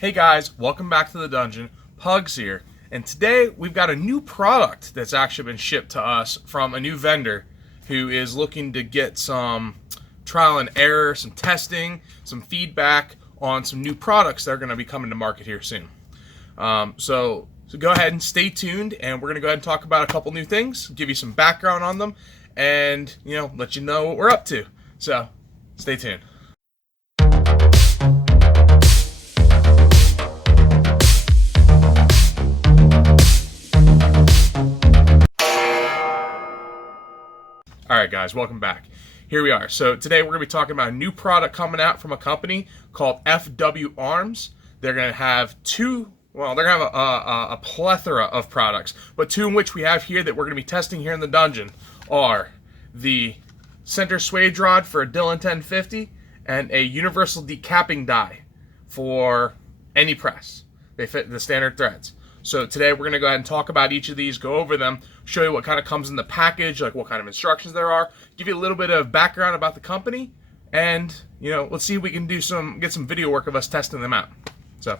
Hey guys, welcome back to the dungeon. Pugz here, and today we've got a new product that's actually been shipped to us from a new vendor who is looking to get some trial and error, some testing, some feedback on some new products that are going to be coming to market here soon. So go ahead and stay tuned, and we're going to go ahead and talk about a couple new things, give you some background on them, and let you know what we're up to. So stay tuned. Alright guys, welcome back. Here we are. So today we're going to be talking about a new product coming out from a company called FW Arms. They're going to have a plethora of products, but two in which we have here that we're going to be testing here in the dungeon are the center swage rod for a Dillon 1050 and a universal decapping die for any press. They fit the standard threads. So today we're going to go ahead and talk about each of these, go over them, show you what kind of comes in the package, like what kind of instructions there are, give you a little bit of background about the company, and let's see if we can get some video work of us testing them out. So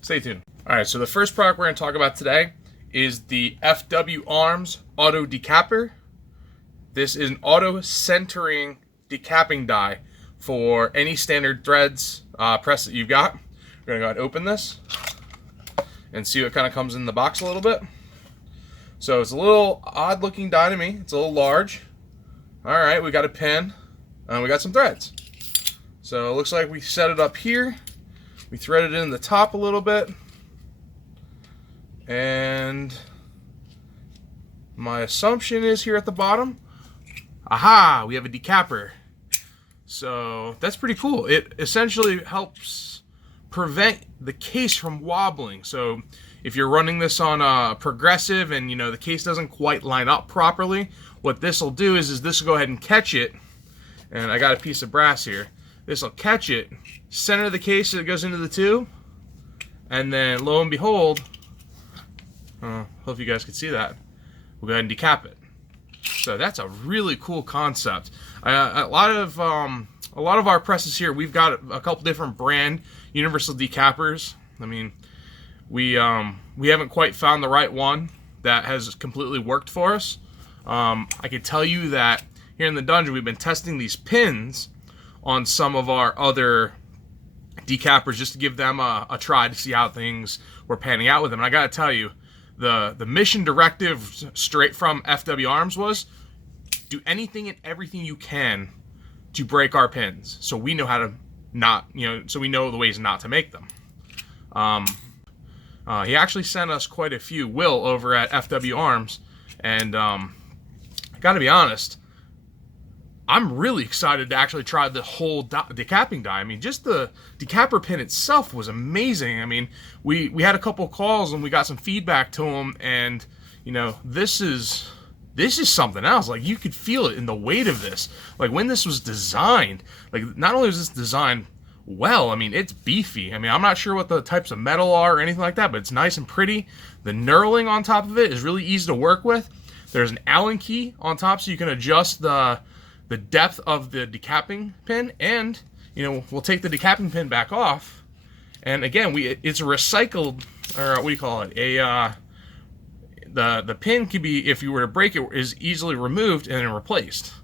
stay tuned. Alright, so the first product we're going to talk about today is the FW Arms Auto Decapper. This is an auto centering decapping die for any standard threads press that you've got. We're going to go ahead and open this and see what kind of comes in the box a little bit. So it's a little odd looking die to me. It's a little large. Alright, we got a pin and we got some threads. So it looks like we set it up here. We thread it in the top a little bit. And my assumption is here at the bottom, aha, we have a decapper. So that's pretty cool. It essentially helps prevent the case from wobbling. So if you're running this on a progressive and the case doesn't quite line up properly, what this will do is this will go ahead and catch it. And I got a piece of brass here. This will catch it, center the case so it goes into the tube, and then lo and behold, hope you guys can see that, we'll go ahead and decap it. So that's a really cool concept. A lot of our presses here, we've got a couple different brand universal decappers. I mean, we haven't quite found the right one that has completely worked for us. I can tell you that here in the dungeon we've been testing these pins on some of our other decappers just to give them a try to see how things were panning out with them. And I gotta tell you, the mission directive straight from FW Arms was do anything and everything you can to break our pins, so we know how to so we know the ways not to make them. He actually sent us quite a few, Will, over at FW Arms, and I gotta be honest, I'm really excited to actually try the whole decapping die. I mean, just the decapper pin itself was amazing. I mean, we had a couple calls and we got some feedback to them, and this is something else. Like, you could feel it in the weight of this. Like, when this was designed, like, not only was this designed well, I mean, it's beefy. I mean, I'm not sure what the types of metal are or anything like that, but it's nice and pretty. The knurling on top of it is really easy to work with. There's an Allen key on top so you can adjust the depth of the decapping pin, and we'll take the decapping pin back off, and again, it's a recycled, or what do you call it, the pin could be, if you were to break it, is easily removed and then replaced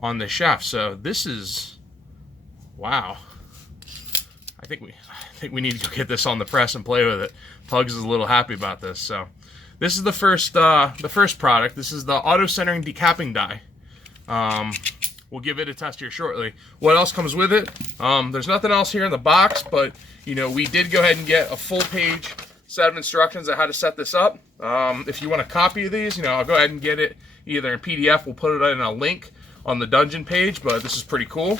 on the shaft. So this is, wow. I think we need to go get this on the press and play with it. Pugz is a little happy about this. So this is the first product. This is the auto centering decapping die. We'll give it a test here shortly. What else comes with it? There's nothing else here in the box, but we did go ahead and get a full page set of instructions on how to set this up. If you want a copy of these, I'll go ahead and get it either in PDF. We'll put it in a link on the dungeon page, but this is pretty cool.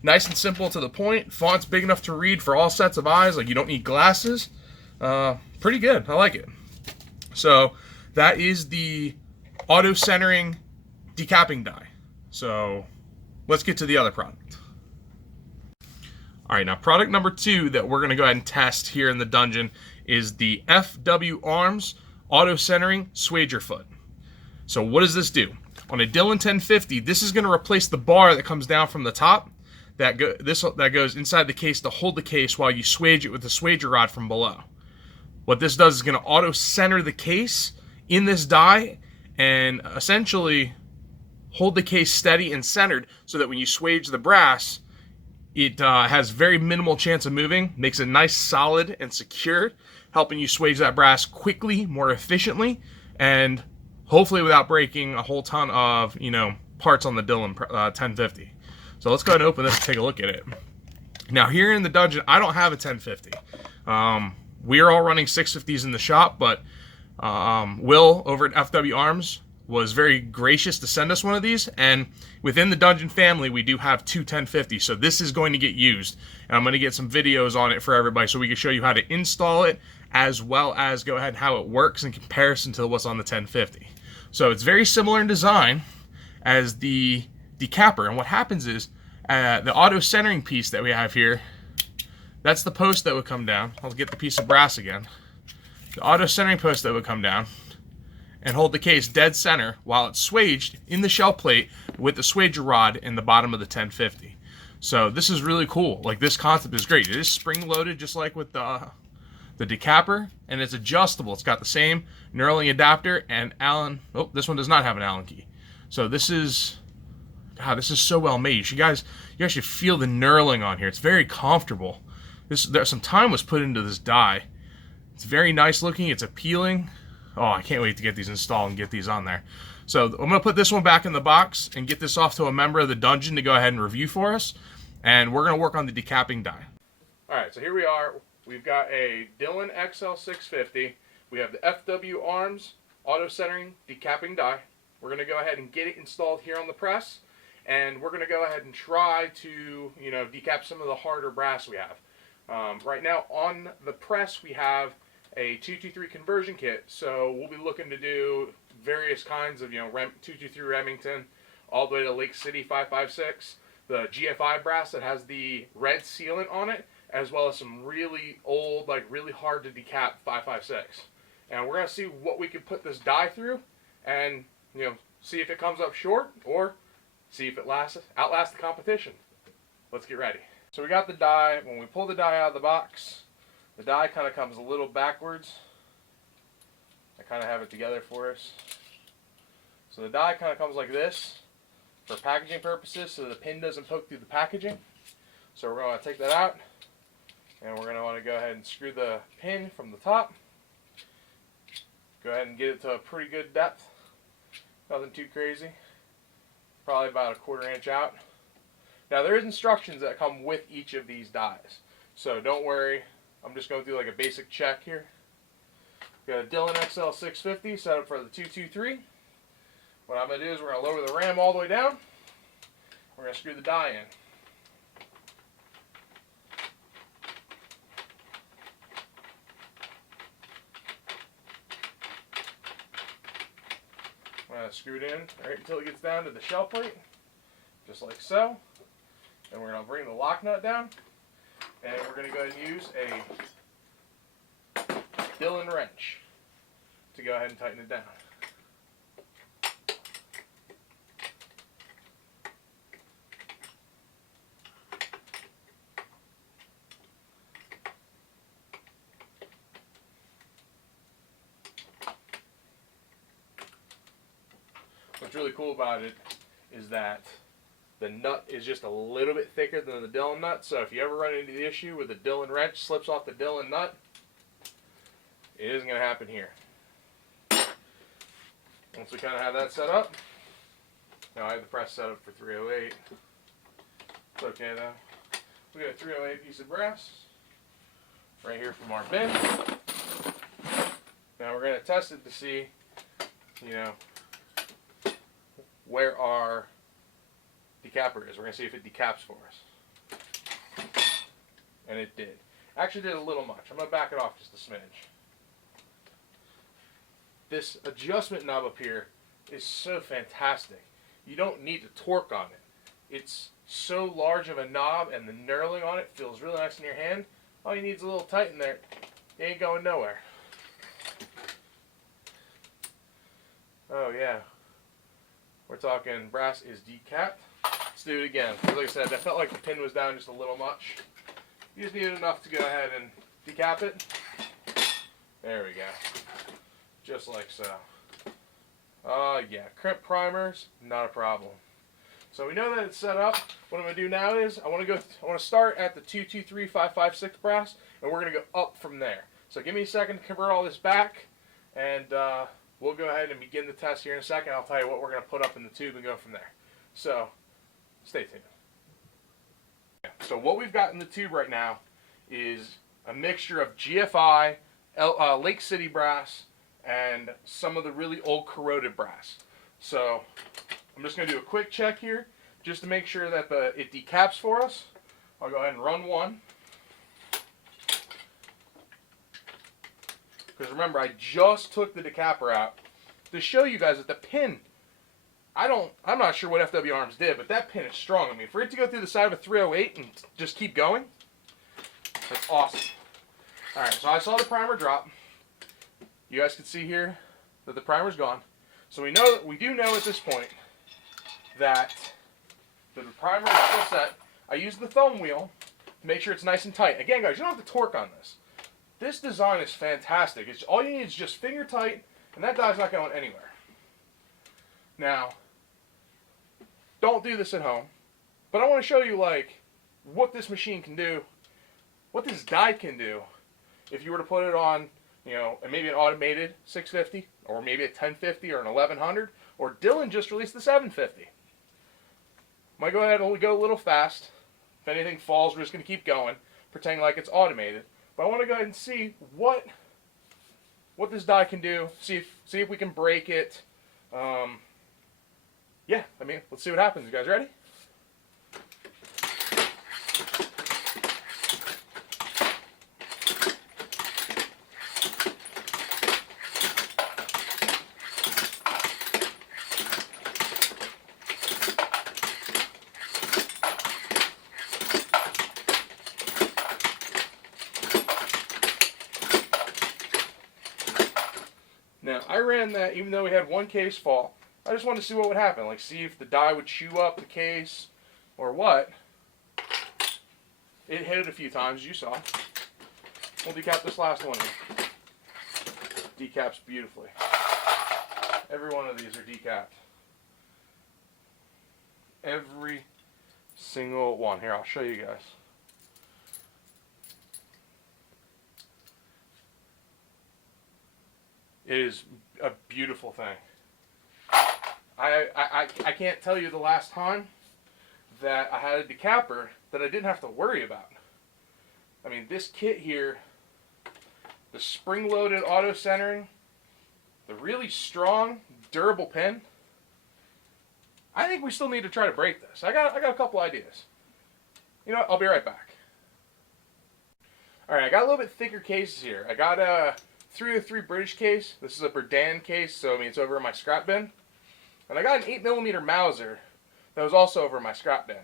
Nice and simple, to the point. Font's big enough to read for all sets of eyes. Like, you don't need glasses. Pretty good. I like it. So that is the auto centering decapping die. So let's get to the other product. Alright, now product number 2 that we're going to go ahead and test here in the dungeon is the FW Arms Auto Centering Swager Foot. So what does this do? On a Dillon 1050, this is going to replace the bar that comes down from the top that goes inside the case to hold the case while you swage it with the swager rod from below. What this does is going to auto center the case in this die and essentially hold the case steady and centered so that when you swage the brass, it has very minimal chance of moving, makes it nice, solid, and secure, helping you swage that brass quickly, more efficiently, and hopefully without breaking a whole ton of, parts on the Dillon 1050. So let's go ahead and open this and take a look at it. Now here in the dungeon, I don't have a 1050. We are all running 650s in the shop, but Will over at FW Arms was very gracious to send us one of these, and within the dungeon family we do have two 1050s, so this is going to get used, and I'm going to get some videos on it for everybody so we can show you how to install it as well as go ahead and how it works in comparison to what's on the 1050. So it's very similar in design as the Decapper, and what happens is the auto centering piece that we have here, that's the post that would come down. I'll get the piece of brass again. The auto centering post that would come down and hold the case dead center while it's swaged in the shell plate with the swager rod in the bottom of the 1050. So this is really cool. Like, this concept is great. It is spring loaded just like with the Decapper, and it's adjustable. It's got the same knurling adapter and Allen. Oh, this one does not have an Allen key. So this is, God, this is so well made. You actually feel the knurling on here. It's very comfortable. There's some time was put into this die. It's very nice looking. It's appealing. Oh, I can't wait to get these installed and get these on there. So I'm going to put this one back in the box and get this off to a member of the dungeon to go ahead and review for us. And we're going to work on the decapping die. All right, so here we are. We've got a Dillon XL650. We have the FW Arms auto centering decapping die. We're going to go ahead and get it installed here on the press. And we're going to go ahead and try to, decap some of the harder brass we have. Right now on the press we have a 223 conversion kit, so we'll be looking to do various kinds of 223 Remington all the way to Lake City 556, the GFI brass that has the red sealant on it, as well as some really old, really hard to decap 556. And we're going to see what we can put this die through and see if it comes up short or see if it outlasts the competition. Let's get ready. So we got the die. When we pull the die out of the box, the die kind of comes a little backwards. I kind of have it together for us. So the die kind of comes like this for packaging purposes, so the pin doesn't poke through the packaging. So we're going to take that out, and we're going to want to go ahead and screw the pin from the top. Go ahead and get it to a pretty good depth. Nothing too crazy. Probably about a 1/4 inch out. Now there is instructions that come with each of these dies, so don't worry. I'm just going to do like a basic check here. Got a Dillon XL650 set up for the 223. What I'm going to do is we're going to lower the ram all the way down. We're going to screw the die in. I'm going to screw it in right until it gets down to the shell plate, just like so. And we're going to bring the lock nut down. And we're going to go ahead and use a Dillon wrench to go ahead and tighten it down. What's really cool about it is that the nut is just a little bit thicker than the Dillon nut, so if you ever run into the issue where the Dillon wrench slips off the Dillon nut, it isn't going to happen here. Once we kind of have that set up, now I have the press set up for 308. It's okay though. We got a 308 piece of brass right here from our bin. Now we're going to test it to see, where our decapper is. We're going to see if it decaps for us. And it did. Actually did a little much. I'm going to back it off just a smidge. This adjustment knob up here is so fantastic. You don't need to torque on it. It's so large of a knob and the knurling on it feels really nice in your hand. All you need is a little tighten there. You ain't going nowhere. Oh yeah. We're talking brass is decapped. Let's do it again. Like I said, I felt like the pin was down just a little much. You just needed enough to go ahead and decap it. There we go. Just like so. Yeah, crimp primers, not a problem. So we know that it's set up. What I'm going to do now is I want to start at the 223556 brass, and we're going to go up from there. So give me a second to convert all this back, and we'll go ahead and begin the test here in a second. I'll tell you what we're going to put up in the tube and go from there. So stay tuned. So what we've got in the tube right now is a mixture of GFI, Lake City brass, and some of the really old corroded brass. So I'm just going to do a quick check here just to make sure that it decaps for us. I'll go ahead and run one. Because remember, I just took the decapper out to show you guys that the pin, I'm not sure what FW Arms did, but that pin is strong. I mean, for it to go through the side of a 308 and just keep going, that's awesome. Alright, so I saw the primer drop. You guys can see here that the primer's gone. So we do know at this point that the primer is still set. I used the thumb wheel to make sure it's nice and tight. Again, guys, you don't have to torque on this. This design is fantastic. All you need is just finger tight, and that die's not going anywhere. Now, don't do this at home, but I want to show you like what this machine can do, what this die can do if you were to put it on, you know, maybe an automated 650, or maybe a 1050 or an 1100, or Dillon just released the 750. Might go ahead and go a little fast. If anything falls, we're just going to keep going, pretending like it's automated. But I want to go ahead and see what this die can do. See if we can break it. Yeah, I mean, let's see what happens. You guys ready? Now, I ran that even though we had one case fall. I just wanted to see what would happen, like see if the die would chew up the case or what. It hit it a few times, you saw. We'll decap this last one here. Decaps beautifully. Every one of these are decapped. Every single one. Here, I'll show you guys. It is a beautiful thing. I can't tell you the last time that I had a decapper that I didn't have to worry about. I mean, this kit here, the spring-loaded auto centering, the really strong, durable pin, I think we still need to try to break this. I got a couple ideas. You know what? I'll be right back. Alright, I got a little bit thicker cases here. I got a 303 British case. This is a Berdan case, so I mean it's over in my scrap bin. And I got an 8mm Mauser that was also over in my scrap bin.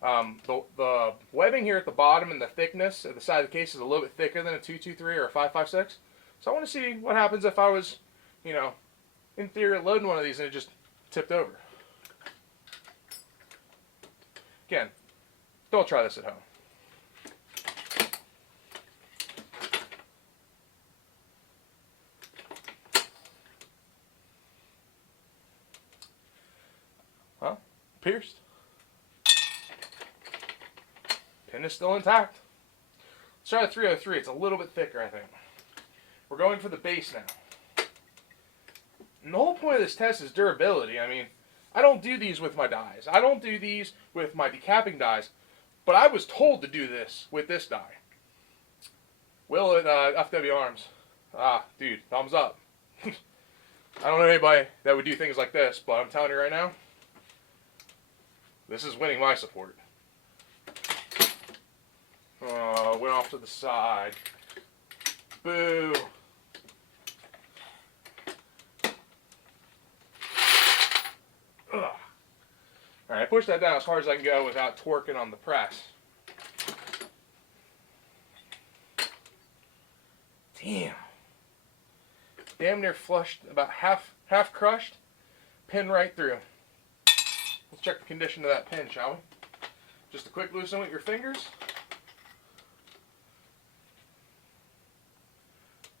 The webbing here at the bottom and the thickness at the side of the case is a little bit thicker than a 223 or a 556. So I want to see what happens if I was, you know, in theory loading one of these and it just tipped over. Again, don't try this at home. Well, pierced. Pin is still intact. Let's try the 303. It's a little bit thicker, I think. We're going for the base now. And the whole point of this test is durability. I mean, I don't do these with my dies. I don't do these with my decapping dies. But I was told to do this with this die. Will at FW Arms. Ah, dude, thumbs up. I don't know anybody that would do things like this, but I'm telling you right now, this is winning my support. Oh, went off to the side. Boo. Ugh. Alright, I pushed that down as hard as I can go without torquing on the press. Damn. Damn near flushed, about half crushed, pin right through. let's check the condition of that pin, shall we? Just a quick loosen with your fingers.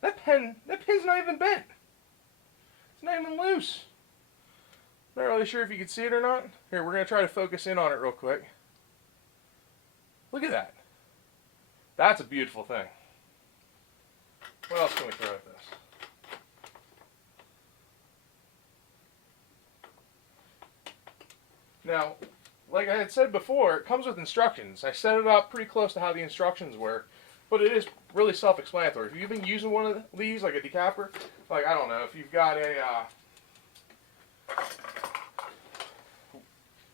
That pin's not even bent. It's not even loose. Not really sure if you can see it or not. Here, we're going to try to focus in on it real quick. Look at that. That's a beautiful thing. What else can we throw at this? Now, like I had said before, it comes with instructions. I set it up pretty close to how the instructions were, but it is really self-explanatory. If you've been using one of these, like a decapper, like, I don't know, if you've got a,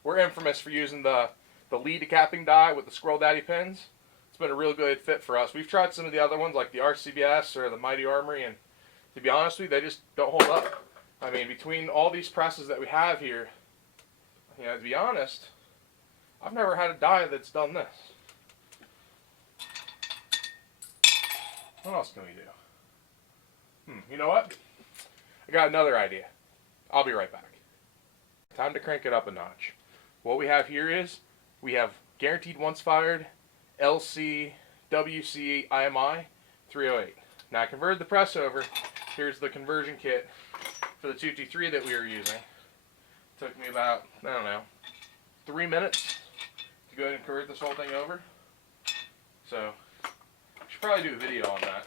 we're infamous for using the Lee decapping die with the Squirrel Daddy pins. It's been a real good fit for us. We've tried some of the other ones, like the RCBS or the Mighty Armory, and to be honest with you, they just don't hold up. I mean, between all these presses that we have here, you know, to be honest, I've never had a die that's done this. What else can we do? You know what? I got another idea. I'll be right back. Time to crank it up a notch. What we have here is, we have guaranteed once fired LC WC IMI 308. Now I converted the press over. Here's the conversion kit for the 223 that we were using. Took me about, I don't know, 3 minutes to go ahead and convert this whole thing over. So, I should probably do a video on that.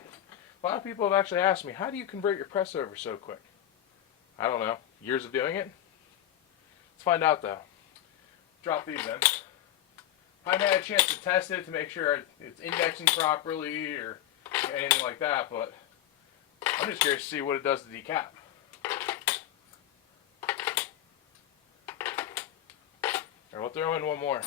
A lot of people have actually asked me, how do you convert your press over so quick? I don't know. Years of doing it? Let's find out though. Drop these in. I haven't had a chance to test it to make sure it's indexing properly or anything like that, but I'm just curious to see what it does to decap. Alright, we'll throw in one more.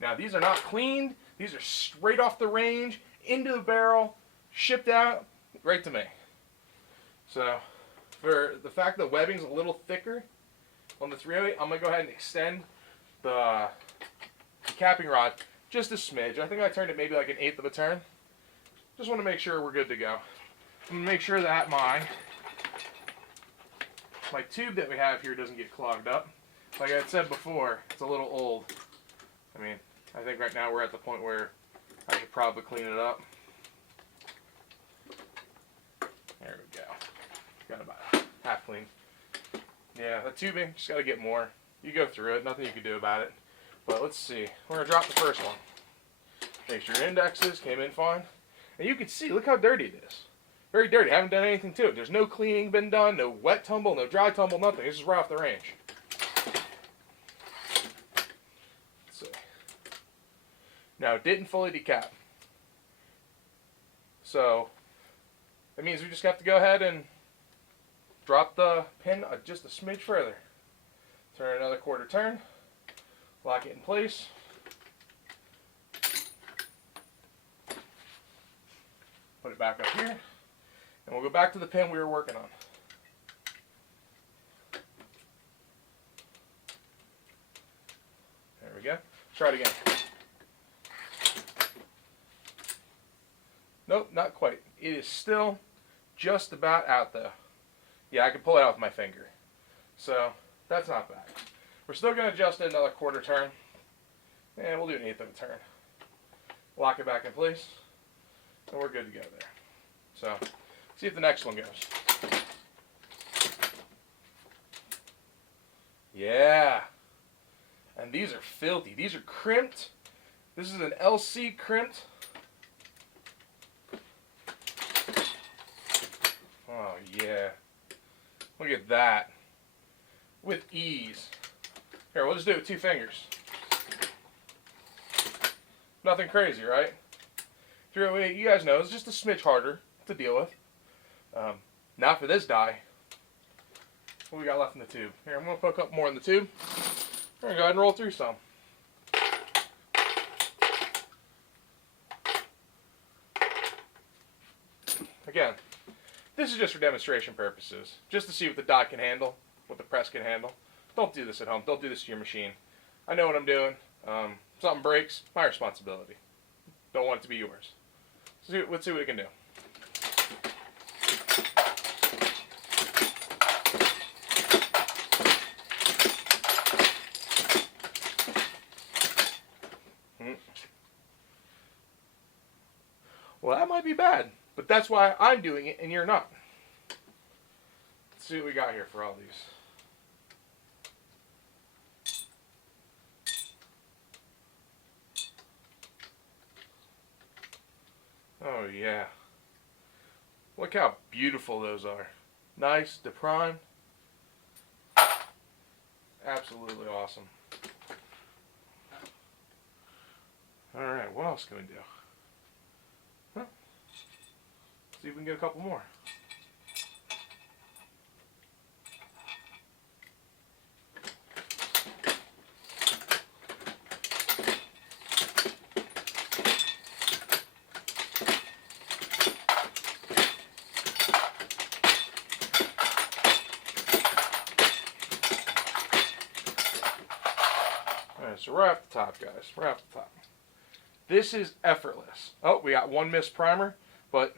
Now these are not cleaned. These are straight off the range, into the barrel, shipped out, right to me. So, for the fact that the webbing's a little thicker on the 308, I'm going to go ahead and extend the capping rod just a smidge. I think I turned it maybe like 1/8 of a turn. Just want to make sure we're good to go. I'm going to make sure that my tube that we have here doesn't get clogged up. Like I had said before, it's a little old. I mean, I think right now we're at the point where I should probably clean it up. There we go. Got about half clean. Yeah, the tubing, just got to get more. You go through it, nothing you can do about it. But let's see. We're going to drop the first one. Make sure your indexes came in fine. And you can see, look how dirty it is. Very dirty. Haven't done anything to it. There's no cleaning been done, no wet tumble, no dry tumble, nothing. This is right off the range. Let's see. Now, it didn't fully decap. So, that means we just have to go ahead and drop the pin just a smidge further. Turn another quarter turn. Lock it in place. Put it back up here. And we'll go back to the pin we were working on. There we go. Let's try it again. Nope, not quite. It is still just about out though. Yeah, I can pull it out with my finger. So, that's not bad. We're still going to adjust it another quarter turn. And we'll do 1/8 of a turn. Lock it back in place. And we're good to go there. So, see if the next one goes. Yeah. And these are filthy. These are crimped. This is an LC crimped. Oh, yeah. Look at that. With ease. Here, we'll just do it with 2 fingers. Nothing crazy, right? 308, you guys know, it's just a smidge harder to deal with. Now for this die, what we got left in the tube? Here, I'm going to put a couple more in the tube. We're going to go ahead and roll through some. Again, this is just for demonstration purposes, just to see what the die can handle, what the press can handle. Don't do this at home. Don't do this to your machine. I know what I'm doing. Something breaks, my responsibility. Don't want it to be yours. So let's see what we can do. Well, that might be bad, but that's why I'm doing it and you're not. Let's see what we got here for all these. Oh yeah. Look how beautiful those are. Nice, to prime. Absolutely awesome. Alright, what else can we do? Huh? See if we can get a couple more. Alright, so we're off the top, guys. We're off the top. This is effortless. Oh, we got one missed primer, but,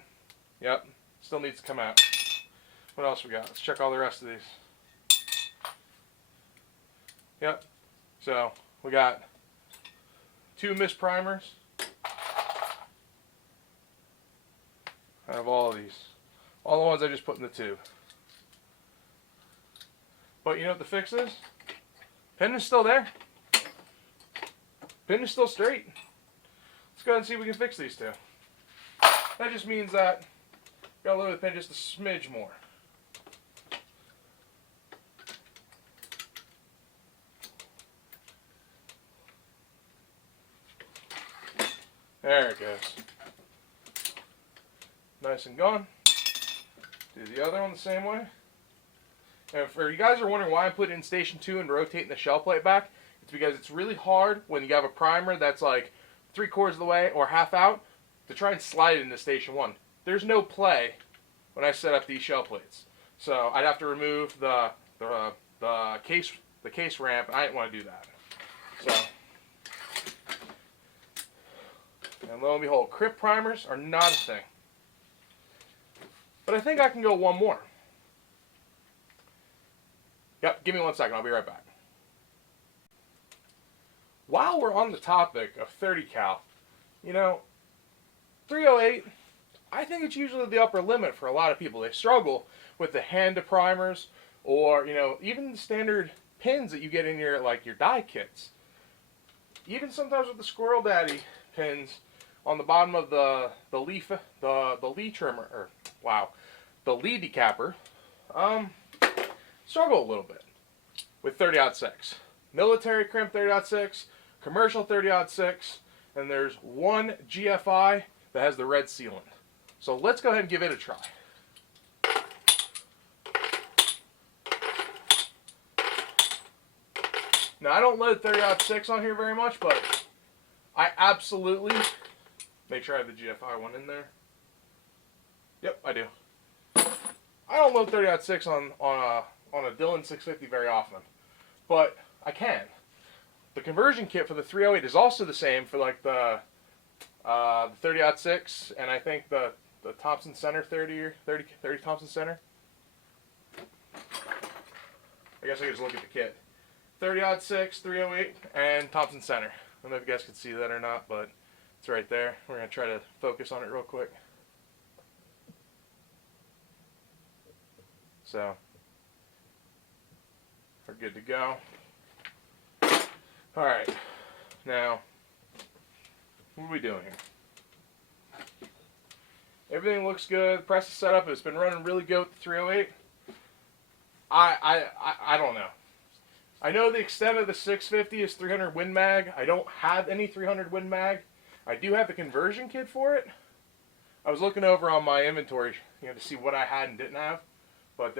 yep, still needs to come out. What else we got? Let's check all the rest of these. Yep. So, we got 2 missed primers. Out of all of these. All the ones I just put in the tube. But you know what the fix is? Pin is still there. Pin is still straight. Let's go ahead and see if we can fix these two. That just means that got to lower the pin just a smidge more. There it goes. Nice and gone. Do the other one the same way. And for you guys are wondering why I'm putting in station 2 and rotating the shell plate back, it's because it's really hard when you have a primer that's like 3/4 of the way or half out to try and slide it into station 1. There's no play when I set up these shell plates, so I'd have to remove the case ramp, and I didn't want to do that. So, and lo and behold, crimp primers are not a thing. But I think I can go one more. Yep, give me 1 second. I'll be right back. While we're on the topic of 30 cal, you know, 308, I think it's usually the upper limit for a lot of people. They struggle with the hand primers, or, you know, even the standard pins that you get in your, like, your die kits. Even sometimes with the Squirrel Daddy pins on the bottom of the lead trimmer, or, wow, the lead decapper, struggle a little bit with 30-06. Military crimp 30-06, commercial 30-06, and there's one GFI that has the red sealant. So let's go ahead and give it a try. Now I don't load 30-06 on here very much, but I absolutely make sure I have the GFI one in there. Yep, I do. I don't load 30-06 on a Dillon 650 very often, but I can. The conversion kit for the 308 is also the same for like the 30-06 and I think the Thompson Center 30 Thompson Center. I guess I can just look at the kit. 30-06, 308, and Thompson Center. I don't know if you guys can see that or not, but it's right there. We're going to try to focus on it real quick. So, we're good to go. Alright, now, what are we doing here? Everything looks good. Press is set up. It's been running really good with the 308. I don't know. I know the extent of the 650 is 300 Win Mag. I don't have any 300 Win Mag. I do have the conversion kit for it. I was looking over on my inventory, you know, to see what I had and didn't have, but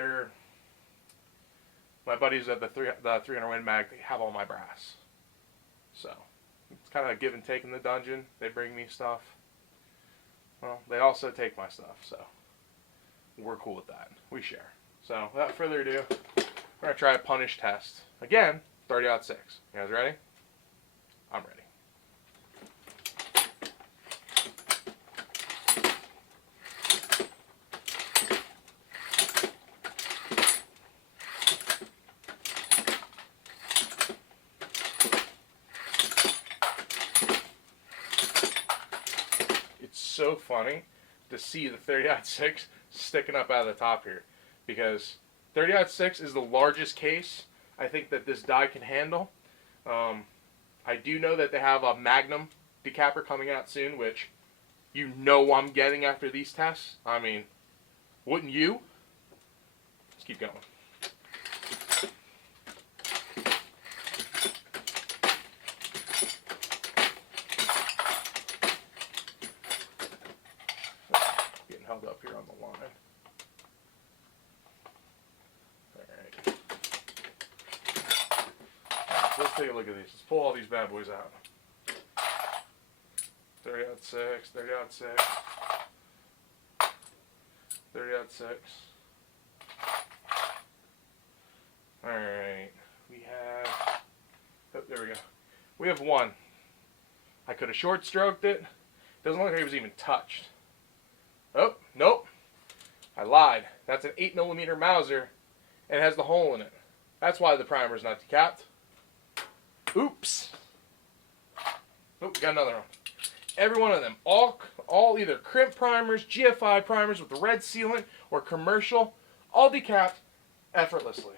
my buddies at the 300 Win Mag, they have all my brass. So it's kind of a give and take in the dungeon. They bring me stuff. Well, they also take my stuff, so we're cool with that. We share. So without further ado, we're going to try a punish test. Again, 30-06. You guys ready? I'm ready. It's so funny to see the 30-06 sticking up out of the top here, because 30-06 is the largest case I think that this die can handle. I do know that they have a Magnum decapper coming out soon, which you know I'm getting after these tests. I mean, wouldn't you? Let's keep going. Getting held up here on the line. Alright. Let's take a look at these. Let's pull all these bad boys out. 30-06, 30-06, 30-06. Alright, we have, oh, there we go. We have one. I could have short stroked it. Doesn't look like it was even touched. Oh, nope. I lied. That's an 8mm Mauser, and it has the hole in it. That's why the primer's not decapped. Oops. Oh, got another one. Every one of them, all either crimp primers, GFI primers with the red sealant, or commercial, all decapped effortlessly.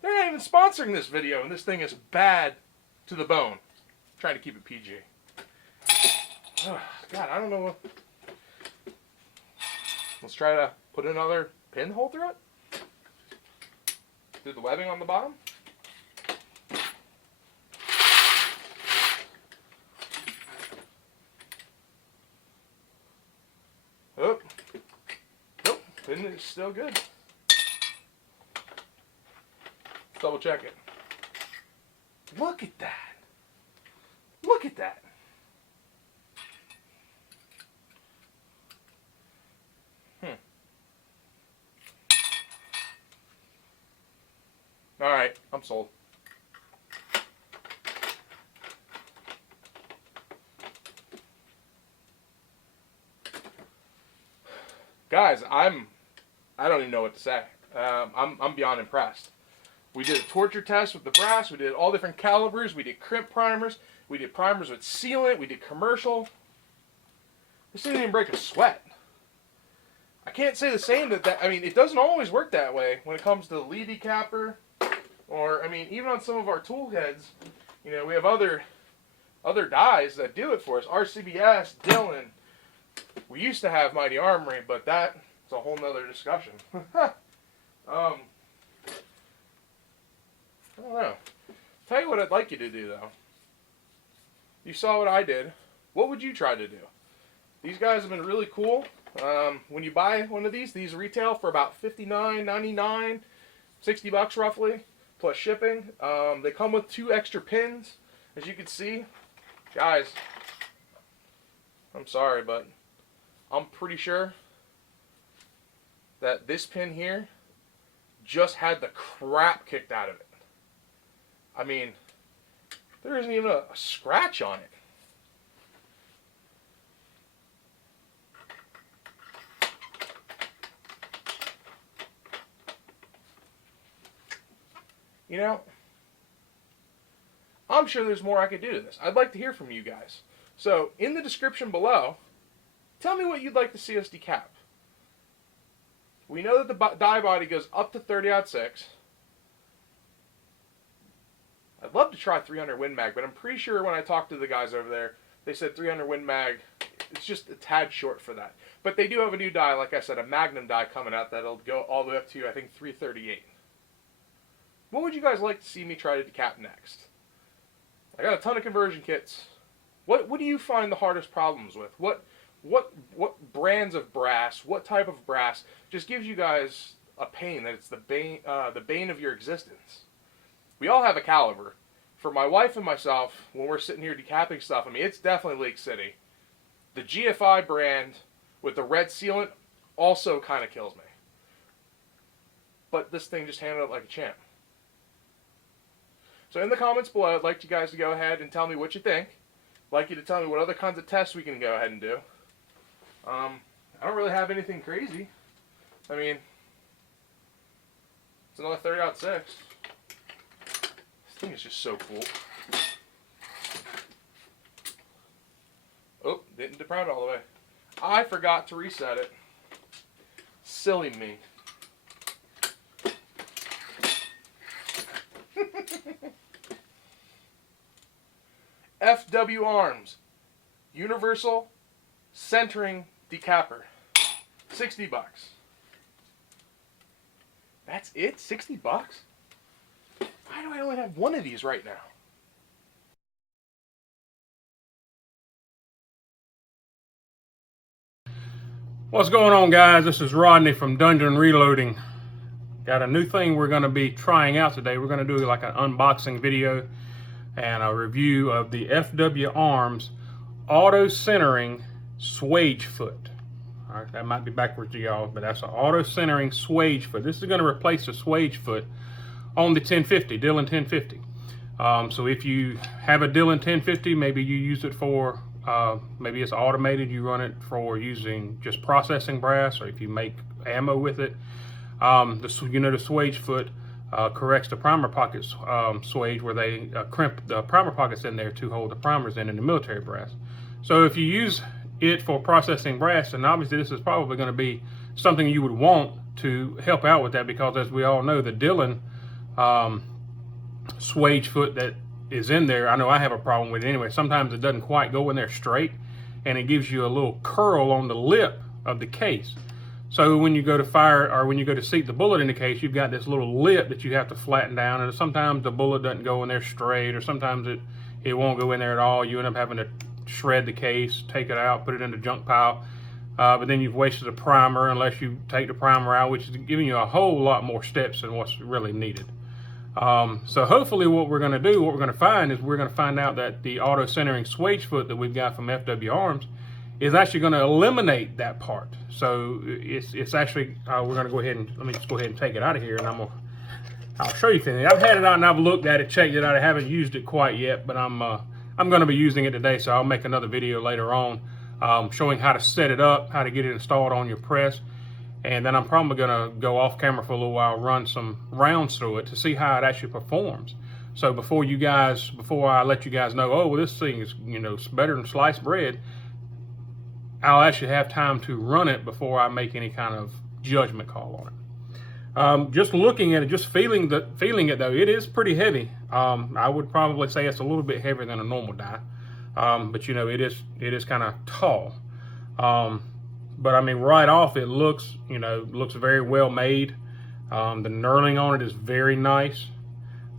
They're not even sponsoring this video, and this thing is bad to the bone. I'm trying to keep it PG. Oh, God, I don't know. Let's try to put another pinhole through it. Through the webbing on the bottom. Oh, nope, pin is still good. Double check it. Look at that. Look at that. All right, I'm sold. Guys, I don't even know what to say. I'm beyond impressed. We did a torture test with the brass. We did all different calibers. We did crimp primers. We did primers with sealant. We did commercial. This didn't even break a sweat. I can't say the same I mean, it doesn't always work that way when it comes to the lead decapper, or I mean, even on some of our tool heads, you know, we have other dies that do it for us. RCBS, Dillon. We used to have Mighty Armory, but that's a whole nother discussion. I don't know. Tell you what I'd like you to do, though. You saw what I did. What would you try to do? These guys have been really cool. When you buy one of these retail for about $59.99, $60 roughly, plus shipping. They come with 2 extra pins, as you can see. Guys, I'm sorry, but I'm pretty sure that this pin here just had the crap kicked out of it. I mean, there isn't even a scratch on it. You know, I'm sure there's more I could do to this. I'd like to hear from you guys. So, in the description below, tell me what you'd like to see us decap. We know that the die body goes up to 30-06. I'd love to try 300 Win Mag, but I'm pretty sure when I talked to the guys over there, they said 300 Win Mag, it's just a tad short for that. But they do have a new die, like I said, a Magnum die coming out that'll go all the way up to, I think, 338. What would you guys like to see me try to decap next? I got a ton of conversion kits. What do you find the hardest problems with? What brands of brass? What type of brass just gives you guys a pain that it's the bane of your existence? We all have a caliber. For my wife and myself, when we're sitting here decapping stuff, I mean, it's definitely Lake City. The GFI brand with the red sealant also kind of kills me. But this thing just handled it like a champ. So in the comments below, I'd like you guys to go ahead and tell me what you think. I'd like you to tell me what other kinds of tests we can go ahead and do. I don't really have anything crazy. I mean, it's another 30-06. This thing is just so cool. Didn't deprive it all the way. I forgot to reset it. Silly me. FW Arms. Universal Centering Decapper. 60 bucks. That's it? 60 bucks? Why do I only have one of these right now? What's going on, guys? This is Rodney from Dungeon Reloading. Got a new thing we're going to be trying out today. We're going to do like an unboxing video and a review of the FW Arms auto centering swage foot. All right, that might be backwards to y'all, but that's an auto centering swage foot. This is going to replace the swage foot on the 1050, Dillon 1050. So if you have a Dillon 1050, maybe you use it for maybe it's automated, you run it for using just processing brass, or if you make ammo with it. The swage foot corrects the primer pockets swage, where they crimp the primer pockets in there to hold the primers in the military brass. So if you use it for processing brass, then obviously this is probably going to be something you would want to help out with that, because as we all know, the Dillon swage foot that is in there, I know I have a problem with it anyway. Sometimes it doesn't quite go in there straight, and it gives you a little curl on the lip of the case. So when you go to fire, or when you go to seat the bullet in the case, you've got this little lip that you have to flatten down, and sometimes the bullet doesn't go in there straight, or sometimes it won't go in there at all. You end up having to shred the case, take it out, put it in the junk pile, but then you've wasted a primer unless you take the primer out, which is giving you a whole lot more steps than what's really needed. So hopefully what we're going to do, what we're going to find is we're going to find out that the auto centering swage foot that we've got from FW Arms is actually going to eliminate that part. So it's actually, we're going to go ahead and, let me just go ahead and take it out of here, and I'll show you things. I've had it out and I've looked at it, checked it out. I haven't used it quite yet, but I'm going to be using it today, so I'll make another video later on showing how to set it up, how to get it installed on your press. And then I'm probably going to go off camera for a little while, run some rounds through it to see how it actually performs. So before I let you guys know, oh, well, this thing is, it's better than sliced bread, I'll actually have time to run it before I make any kind of judgment call on it. Just looking at it, just feeling it though, it is pretty heavy. I would probably say it's a little bit heavier than a normal die, but it is kind of tall. But I mean, right off, it looks very well made. The knurling on it is very nice.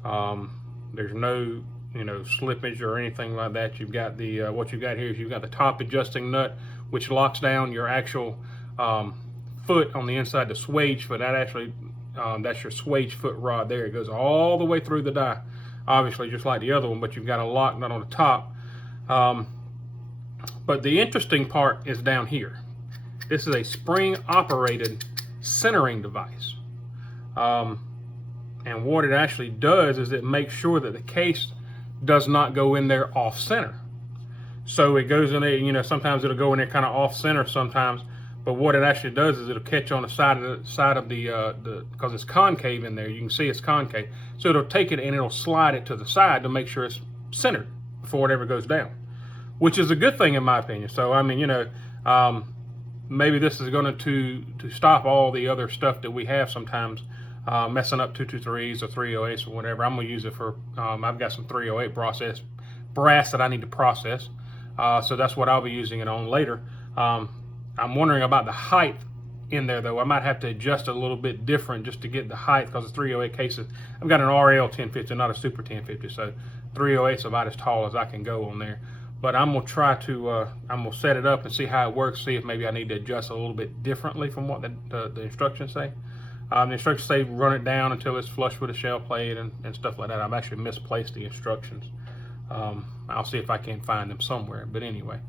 There's no slippage or anything like that. You've got the what you've got here is you've got the top adjusting nut, which locks down your actual foot on the inside, the swage foot. That actually that's your swage foot rod there. It goes all the way through the die, obviously just like the other one, but you've got a lock nut on the top. But the interesting part is down here. This is a spring-operated centering device. And what it actually does is it makes sure that the case does not go in there off-center. So it goes in there, sometimes it'll go in there kind of off-center sometimes, but what it actually does is it'll catch on the side of the because it's concave in there, you can see it's concave. So it'll take it and it'll slide it to the side to make sure it's centered before it ever goes down, which is a good thing in my opinion. So, I mean, maybe this is going to stop all the other stuff that we have sometimes messing up 223s or 308s or whatever. I'm going to use it for, I've got some 308 brass that I need to process. So that's what I'll be using it on later. I'm wondering about the height in there though. I might have to adjust a little bit different just to get the height, because the 308 cases, I've got an RL 1050, not a Super 1050. So 308 is about as tall as I can go on there. But I'm gonna try to, I'm gonna set it up and see how it works, see if maybe I need to adjust a little bit differently from what the instructions say. The instructions say run it down until it's flush with the shell plate and stuff like that. I've actually misplaced the instructions. I'll see if I can find them somewhere. But anyway,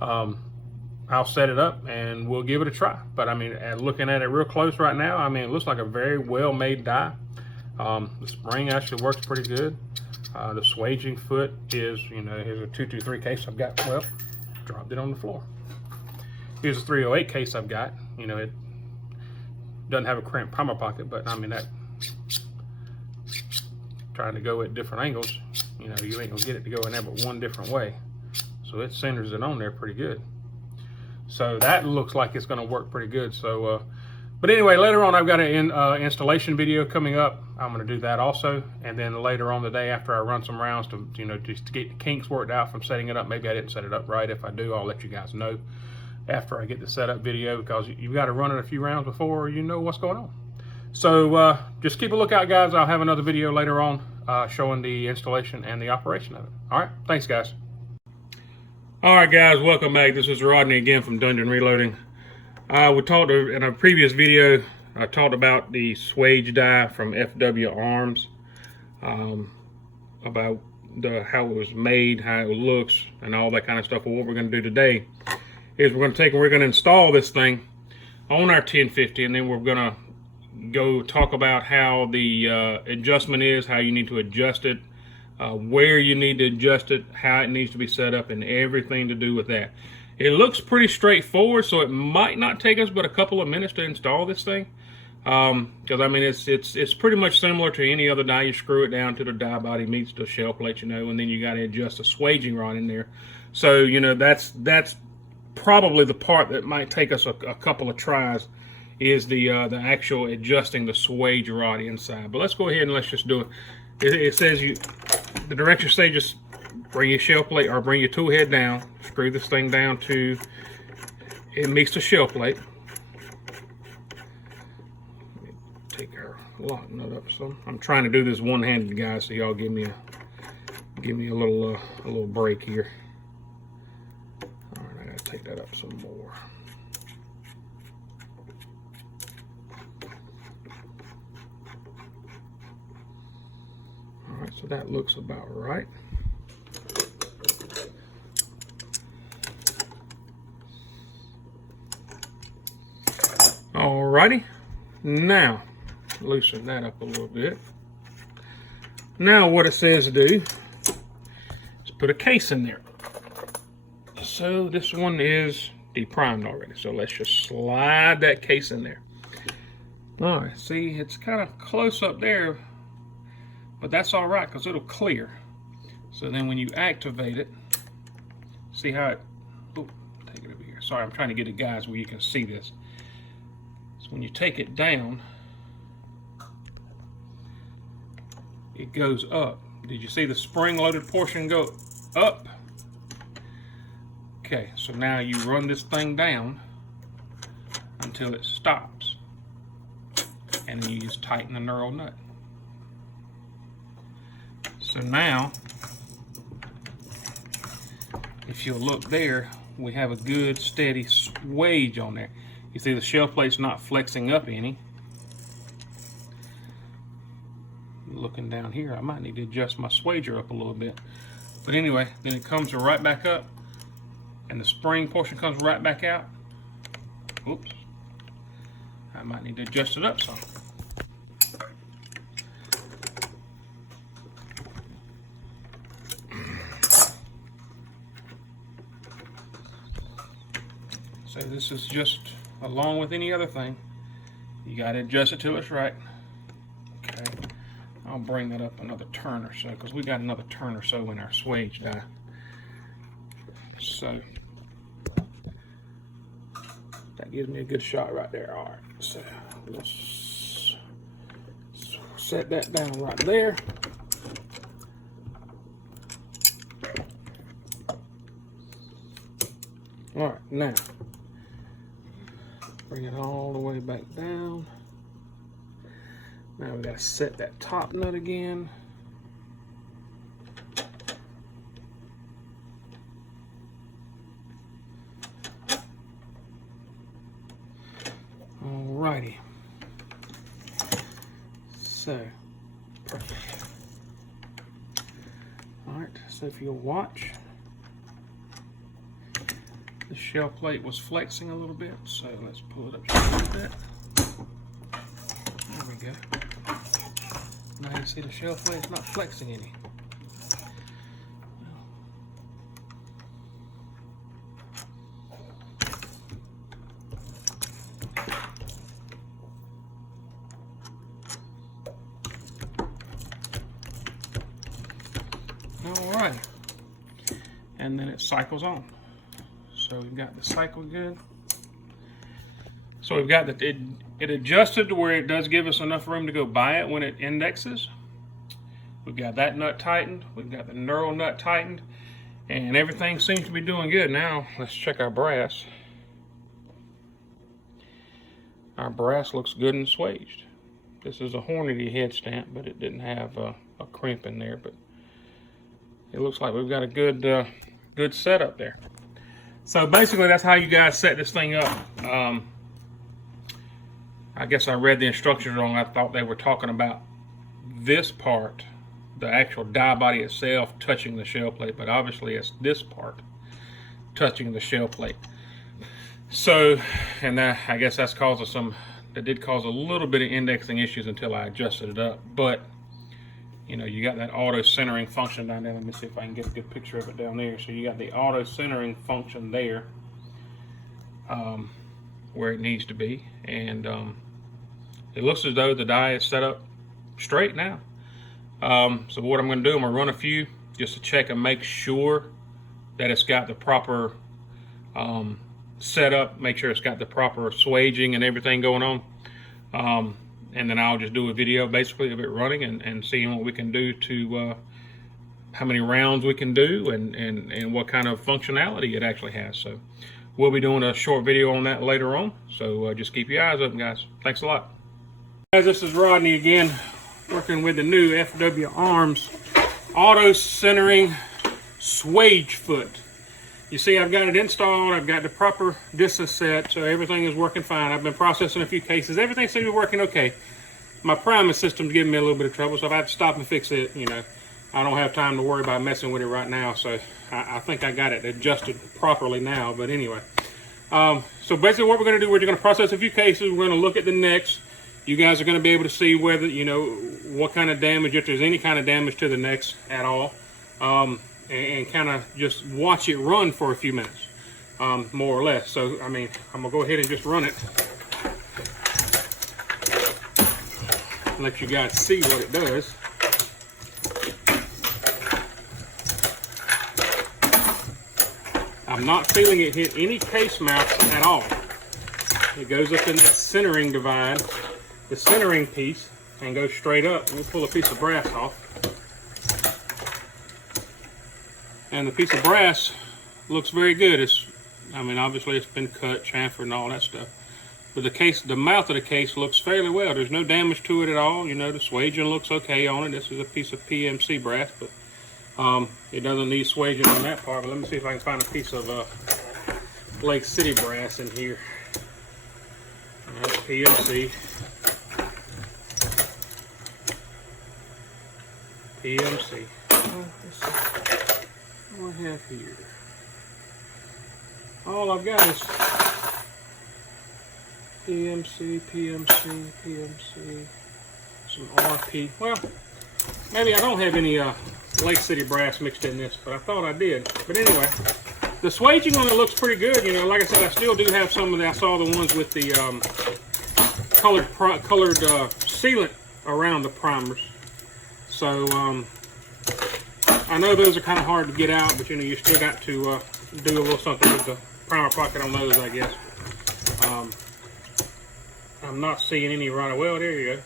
I'll set it up and we'll give it a try. But I mean, looking at it real close right now, I mean, it looks like a very well-made die. The spring actually works pretty good. The swaging foot is, here's a 223 case I've got. Well, dropped it on the floor. Here's a 308 case I've got. It doesn't have a cramped primer pocket, but I mean, that trying to go at different angles, you ain't gonna get it to go in there but one different way. So it centers it on there pretty good. So that looks like it's going to work pretty good. So, but anyway, later on I've got an installation video coming up. I'm going to do that also, and then later on the day after I run some rounds to just to get the kinks worked out from setting it up. Maybe I didn't set it up right. If I do, I'll let you guys know after I get the setup video, because you've got to run it a few rounds before you know what's going on. So just keep a lookout, guys. I'll have another video later on showing the installation and the operation of it. All right, thanks, guys. All right, guys, welcome back. This is Rodney again from Dungeon Reloading. We talked in a previous video. I talked about the swage die from FW Arms, about how it was made, how it looks, and all that kind of stuff. Well, what we're going to do today is we're going to install this thing on our 1050, and then we're going to go talk about how the adjustment is, how you need to adjust it, where you need to adjust it, how it needs to be set up, and everything to do with that. It looks pretty straightforward, so it might not take us but a couple of minutes to install this thing, because I mean it's pretty much similar to any other die. You screw it down to the die body, meets the shell plate, and then you got to adjust the swaging rod in there. So that's probably the part that might take us a couple of tries, is the actual adjusting the swage rod inside. But let's go ahead and let's just do it. It says the directions say just bring your shell plate or bring your tool head down, screw this thing down to it meets the shell plate. Take our lock nut up some. I'm trying to do this one-handed, guys, so y'all give me a little break here. All right, I gotta take that up some more. All right, so that looks about right. Alrighty, now loosen that up a little bit. Now what it says to do is put a case in there. So this one is deprimed already, so let's just slide that case in there. All right, see, it's kind of close up there, but that's all right because it'll clear. So then when you activate it, see how it, oh, take it over here. Sorry, I'm trying to get it, guys, where you can see this. So when you take it down, it goes up. Did you see the spring-loaded portion go up? Okay, so now you run this thing down until it stops. And then you just tighten the knurled nut. So now, if you'll look there, we have a good steady swage on there. You see the shell plate's not flexing up any. Looking down here, I might need to adjust my swager up a little bit. But anyway, then it comes right back up, and the spring portion comes right back out. Oops. I might need to adjust it up some. So this is just along with any other thing. You got to adjust it till it's right. Okay. I'll bring that up another turn or so, because we got another turn or so in our swage die. So that gives me a good shot right there. All right, so let's set that down right there. All right, now bring it all the way back down. Now we got to set that top nut again. Alrighty. So, perfect. Alright, so if you'll watch, the shell plate was flexing a little bit, so let's pull it up just a little bit. There we go. Now you see the shell plate's not flexing any. Alright, and then it cycles on. So So we've got the cycle good. So we've got it adjusted to where it does give us enough room to go by it when it indexes. We've got that nut tightened. We've got the knurl nut tightened. And everything seems to be doing good. Now, let's check our brass. Our brass looks good and swaged. This is a Hornady head stamp, but it didn't have a crimp in there. But it looks like we've got a good setup there. So basically, that's how you guys set this thing up. I guess I read the instructions wrong. I thought they were talking about this part, the actual die body itself touching the shell plate, but obviously it's this part touching the shell plate. So, and that, I guess that did cause a little bit of indexing issues until I adjusted it up. But you know, you got that auto centering function down there. Let me see if I can get a good picture of it down there. So you got the auto centering function there, where it needs to be, and it looks as though the die is set up straight now. So what I'm going to do, I'm going to run a few just to check and make sure that it's got the proper setup, make sure it's got the proper swaging and everything going on. And then I'll just do a video basically of it running and seeing what we can do to how many rounds we can do and what kind of functionality it actually has. So we'll be doing a short video on that later on. So just keep your eyes open, guys. Thanks a lot. Guys, this is Rodney again, working with the new FW Arms auto centering swage foot. You see, I've got it installed. I've got the proper distance set, so everything is working fine. I've been processing a few cases. Everything seems to be working okay. My priming system's giving me a little bit of trouble, so I've had to stop and fix it. You know, I don't have time to worry about messing with it right now, so I think I got it adjusted properly now. But anyway, so basically what we're going to do, we're going to process a few cases. We're going to look at the necks. You guys are going to be able to see whether, you know, what kind of damage, if there's any kind of damage to the necks at all, and kind of just watch it run for a few minutes, more or less. So, I mean, I'm going to go ahead and just run it and let you guys see what it does. I'm not feeling it hit any case mounts at all. It goes up in that centering divide, the centering piece, and goes straight up. We'll pull a piece of brass off. And the piece of brass looks very good. I mean, obviously it's been cut, chamfered, and all that stuff. But the mouth of the case looks fairly well. There's no damage to it at all. You know, the swaging looks okay on it. This is a piece of PMC brass, but it doesn't need swaging on that part. But let me see if I can find a piece of Lake City brass in here. That's PMC. PMC. What do I have here? All I've got is PMC, PMC, PMC, some RP. Well, maybe I don't have any Lake City brass mixed in this, but I thought I did. But anyway, the swaging on it looks pretty good. You know, like I said, I still do have some of the, I saw the ones with the colored sealant around the primers. So, I know those are kind of hard to get out, but you know, you still got to do a little something with the primer pocket on those, I guess. I'm not seeing any right. Well, there you go.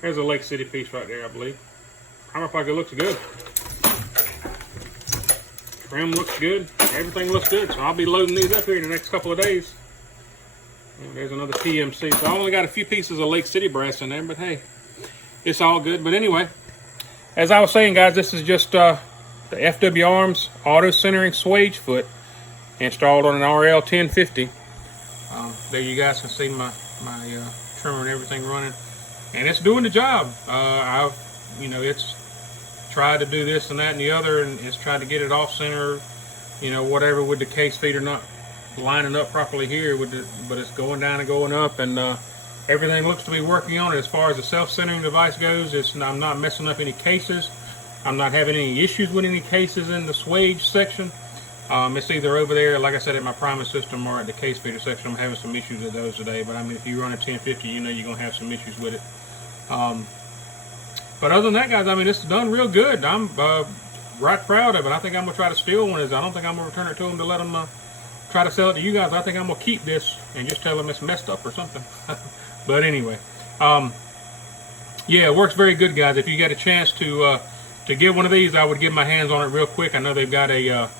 There's a Lake City piece right there, I believe. Primer pocket looks good. Trim looks good. Everything looks good. So I'll be loading these up here in the next couple of days. And there's another PMC. So I only got a few pieces of Lake City brass in there, but hey, it's all good. But anyway, as I was saying, guys, this is just the FW Arms auto centering swage foot installed on an RL 1050. There you guys can see my trimmer and everything running, and it's doing the job. You know, it's tried to do this and that and the other, and it's tried to get it off center, you know, whatever, with the case feeder not lining up properly here with it, but it's going down and going up, and everything looks to be working on it. As far as the self-centering device goes, I'm not messing up any cases. I'm not having any issues with any cases in the swage section. It's either over there, like I said, at my priming system, or at the case feeder section. I'm having some issues with those today, but I mean, if you run a 1050, you know you're going to have some issues with it. But other than that, guys, I mean, it's done real good. I'm right proud of it. I think I'm going to try to steal one. I don't think I'm going to return it to them to let them try to sell it to you guys. I think I'm gonna keep this and just tell them it's messed up or something. But anyway, yeah, it works very good, guys. If you get a chance to get one of these, I would get my hands on it real quick. I know they've got a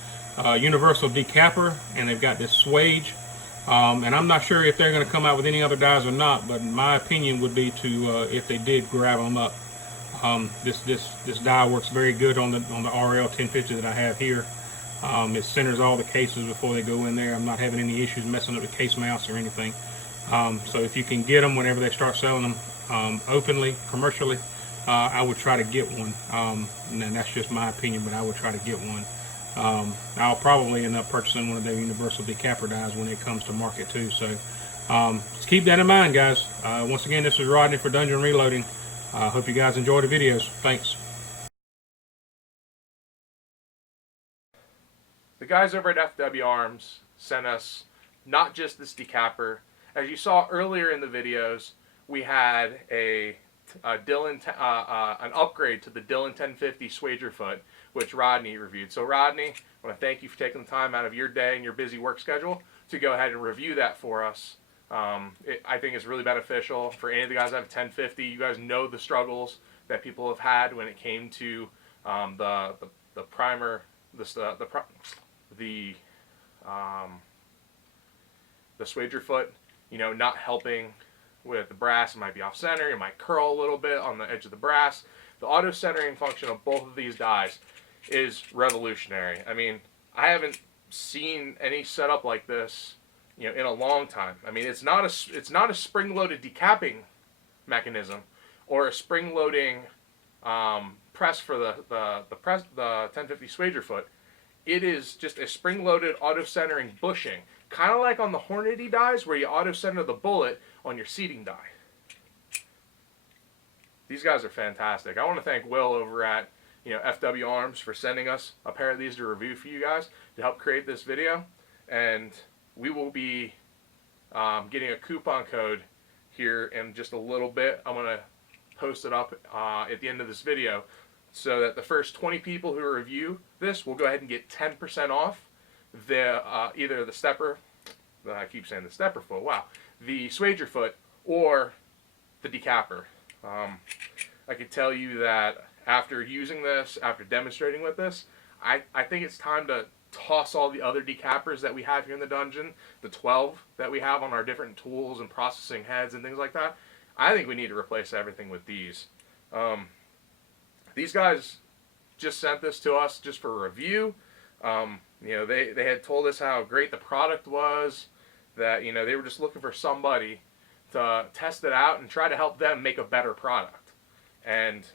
universal decapper, and they've got this swage. And I'm not sure if they're going to come out with any other dies or not, but my opinion would be to, if they did, grab them up. This die works very good on the RL 1050 that I have here. It centers all the cases before they go in there. I'm not having any issues messing up the case mounts or anything. So if you can get them whenever they start selling them openly, commercially, I would try to get one. And that's just my opinion, but I would try to get one. I'll probably end up purchasing one of their universal decapper dies when it comes to market too. So just keep that in mind, guys. Once again, this is Rodney for Dungeon Reloading. Hope you guys enjoy the videos. Thanks. The guys over at FW Arms sent us not just this decapper. As you saw earlier in the videos, we had a Dillon, an upgrade to the Dillon 1050 Swager foot, which Rodney reviewed. So Rodney, I want to thank you for taking the time out of your day and your busy work schedule to go ahead and review that for us. I think it's really beneficial for any of the guys that have a 1050. You guys know the struggles that people have had when it came to the primer, the Swager foot, you know, not helping with the brass. It might be off center, it might curl a little bit on the edge of the brass. The auto centering function of both of these dies is revolutionary. I mean, I haven't seen any setup like this, you know, in a long time. I mean, it's not a spring-loaded decapping mechanism or a spring-loading press for the 1050 Swager foot. It is just a spring-loaded auto-centering bushing, kind of like on the Hornady dies where you auto-center the bullet on your seating die. These guys are fantastic. I want to thank Will over at FW Arms for sending us a pair of these to review for you guys to help create this video, and we will be getting a coupon code here in just a little bit. I'm going to post it up at the end of this video, so that the first 20 people who review this will go ahead and get 10% off the either the stepper, I keep saying the stepper foot, wow, the Swager foot, or the decapper. I can tell you that after using this, after demonstrating with this, I think it's time to toss all the other decappers that we have here in the dungeon, the 12 that we have on our different tools and processing heads and things like that. I think we need to replace everything with these. These guys just sent this to us just for review. They had told us how great the product was, that they were just looking for somebody to test it out and try to help them make a better product. And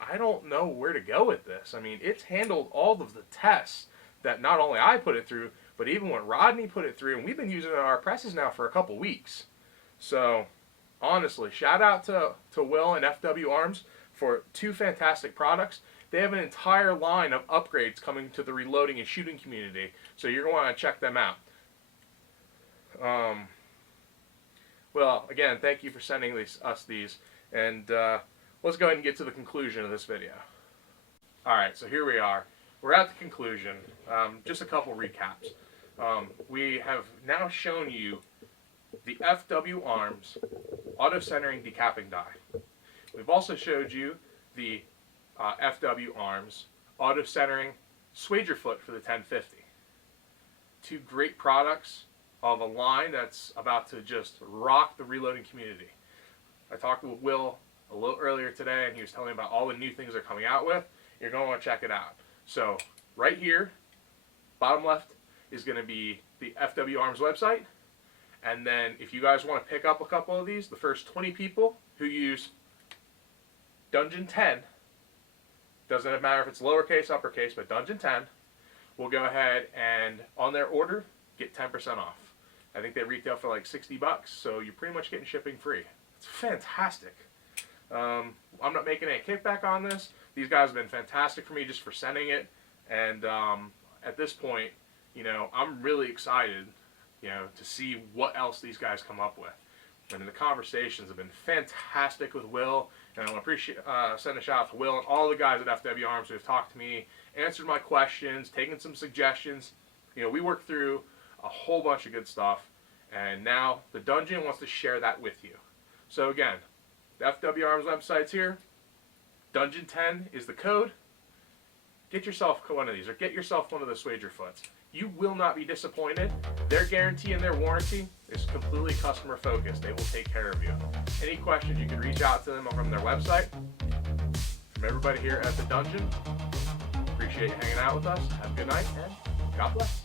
I don't know where to go with this. I mean, it's handled all of the tests that not only I put it through, but even when Rodney put it through, and we've been using it on our presses now for a couple weeks. So honestly, shout out to Will and FW Arms for two fantastic products. They have an entire line of upgrades coming to the reloading and shooting community, so you're going to want to check them out. Well, again, thank you for sending us these, and let's go ahead and get to the conclusion of this video. Alright, so here we are. We're at the conclusion. Just a couple recaps. We have now shown you the FW Arms auto-centering decapping die. We've also showed you the FW Arms auto-centering Swager foot for the 1050. Two great products of a line that's about to just rock the reloading community. I talked with Will a little earlier today, and he was telling me about all the new things they're coming out with. You're going to want to check it out. So right here, bottom left, is going to be the FW Arms website. And then if you guys want to pick up a couple of these, the first 20 people who use Dungeon 10, doesn't matter if it's lowercase, uppercase, but Dungeon 10, will go ahead and on their order get 10% off. I think they retail for like $60, so you're pretty much getting shipping free. It's fantastic. I'm not making any kickback on this. These guys have been fantastic for me just for sending it, and at this point, I'm really excited, to see what else these guys come up with. And the conversations have been fantastic with Will, and I want to send a shout out to Will and all the guys at FW Arms who have talked to me, answered my questions, taken some suggestions. We worked through a whole bunch of good stuff. And now the Dungeon wants to share that with you. So again, the FW Arms website's here. Dungeon 10 is the code. Get yourself one of these, or get yourself one of the Swager Foots. You will not be disappointed. Their guarantee and their warranty is completely customer focused. They will take care of you. Any questions, you can reach out to them from their website. From everybody here at the Dungeon, appreciate you hanging out with us. Have a good night, and God bless.